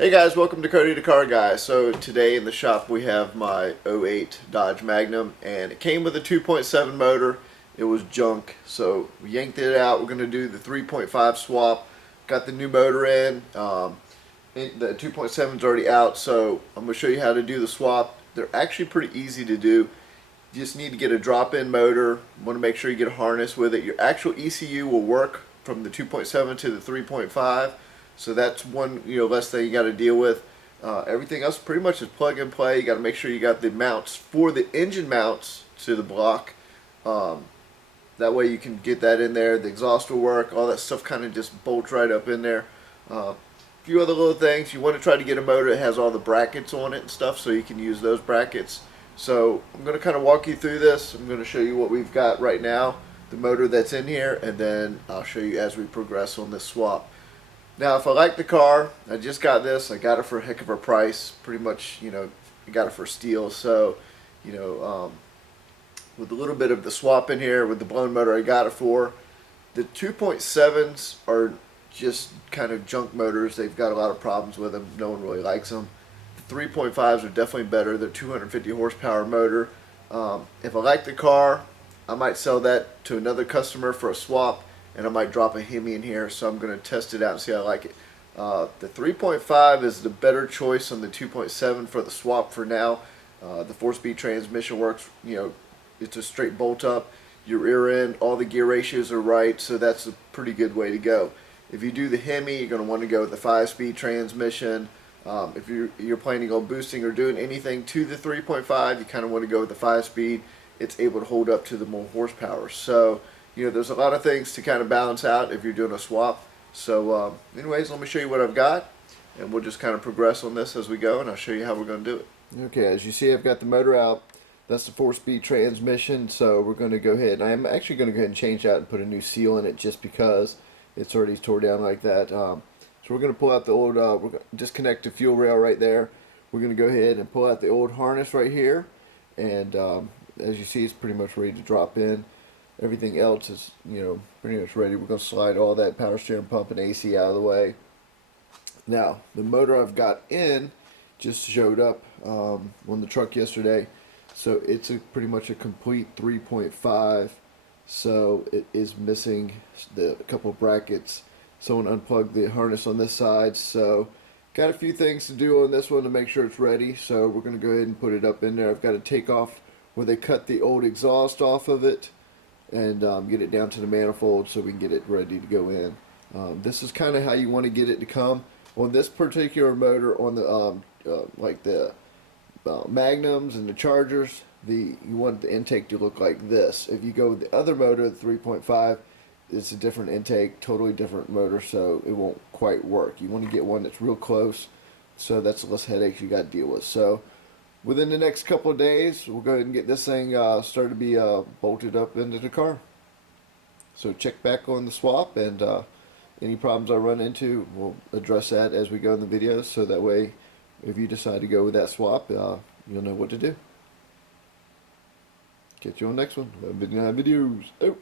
Hey guys, welcome to Cody the Car Guy. So today in the shop we have my '08 Dodge Magnum, and it came with a 2.7 motor. It was junk, so we yanked it out. We're going to do the 3.5 swap. Got the new motor in. The 2.7 is already out, so I'm going to show you how to do the swap. They're actually pretty easy to do. You just need to get a drop-in motor. You want to make sure you get a harness with it. Your actual ECU will work from the 2.7 to the 3.5. So that's one less thing you got to deal with. Everything else pretty much is plug and play. You got to make sure you got the mounts for the engine mounts to the block. That way you can get that in there. The exhaust will work. All that stuff kind of just bolts right up in there. A few other little things. You want to try to get a motor that has all the brackets on it and stuff, so you can use those brackets. So I'm going to kind of walk you through this. I'm going to show you what we've got right now, the motor that's in here, and then I'll show you as we progress on this swap. Now, if I like the car, I just got this. I got it for a heck of a price. Pretty much, I got it for steel. So, with a little bit of the swap in here, with the blown motor I got it for. The 2.7s are just kind of junk motors. They've got a lot of problems with them. No one really likes them. The 3.5s are definitely better. They're 250 horsepower motor. If I like the car, I might sell that to another customer for a swap. And I might drop a Hemi in here, so I'm going to test it out and see how I like it. The 3.5 is the better choice on the 2.7 for the swap for now. The 4-speed transmission works, it's a straight bolt up. Your rear end, all the gear ratios are right, so that's a pretty good way to go. If you do the Hemi, you're going to want to go with the 5-speed transmission. If you're planning on boosting or doing anything to the 3.5, you kind of want to go with the 5-speed. It's able to hold up to the more horsepower. So, there's a lot of things to kind of balance out if you're doing a swap. So anyways, let me show you what I've got, and we'll just kind of progress on this as we go, and I'll show you how we're going to do it. Okay, as you see, I've got the motor out. That's the 4-speed transmission, so we're going to go ahead. I'm actually going to go ahead and change out and put a new seal in it just because it's already tore down like that. So we're going to pull out the old, we're going to disconnect the fuel rail right there. We're going to go ahead and pull out the old harness right here, and as you see, it's pretty much ready to drop in. Everything else is, pretty much ready. We're going to slide all that power steering pump and AC out of the way. Now, the motor I've got in just showed up on the truck yesterday. So it's pretty much a complete 3.5. So it is missing a couple brackets. Someone unplugged the harness on this side. So got a few things to do on this one to make sure it's ready. So we're going to go ahead and put it up in there. I've got to take off where they cut the old exhaust off of it, and get it down to the manifold so we can get it ready to go in. This is kind of how you want to get it to come. On this particular motor, on the like the Magnums and the Chargers, you want the intake to look like this. If you go with the other motor, the 3.5, it's a different intake, totally different motor, so it won't quite work. You want to get one that's real close, so that's less headaches you got to deal with. So within the next couple of days, we'll go ahead and get this thing started to be bolted up into the car. So check back on the swap, and any problems I run into, we'll address that as we go in the videos, so that way if you decide to go with that swap, you'll know what to do. Catch you on the next one. Videos. Out.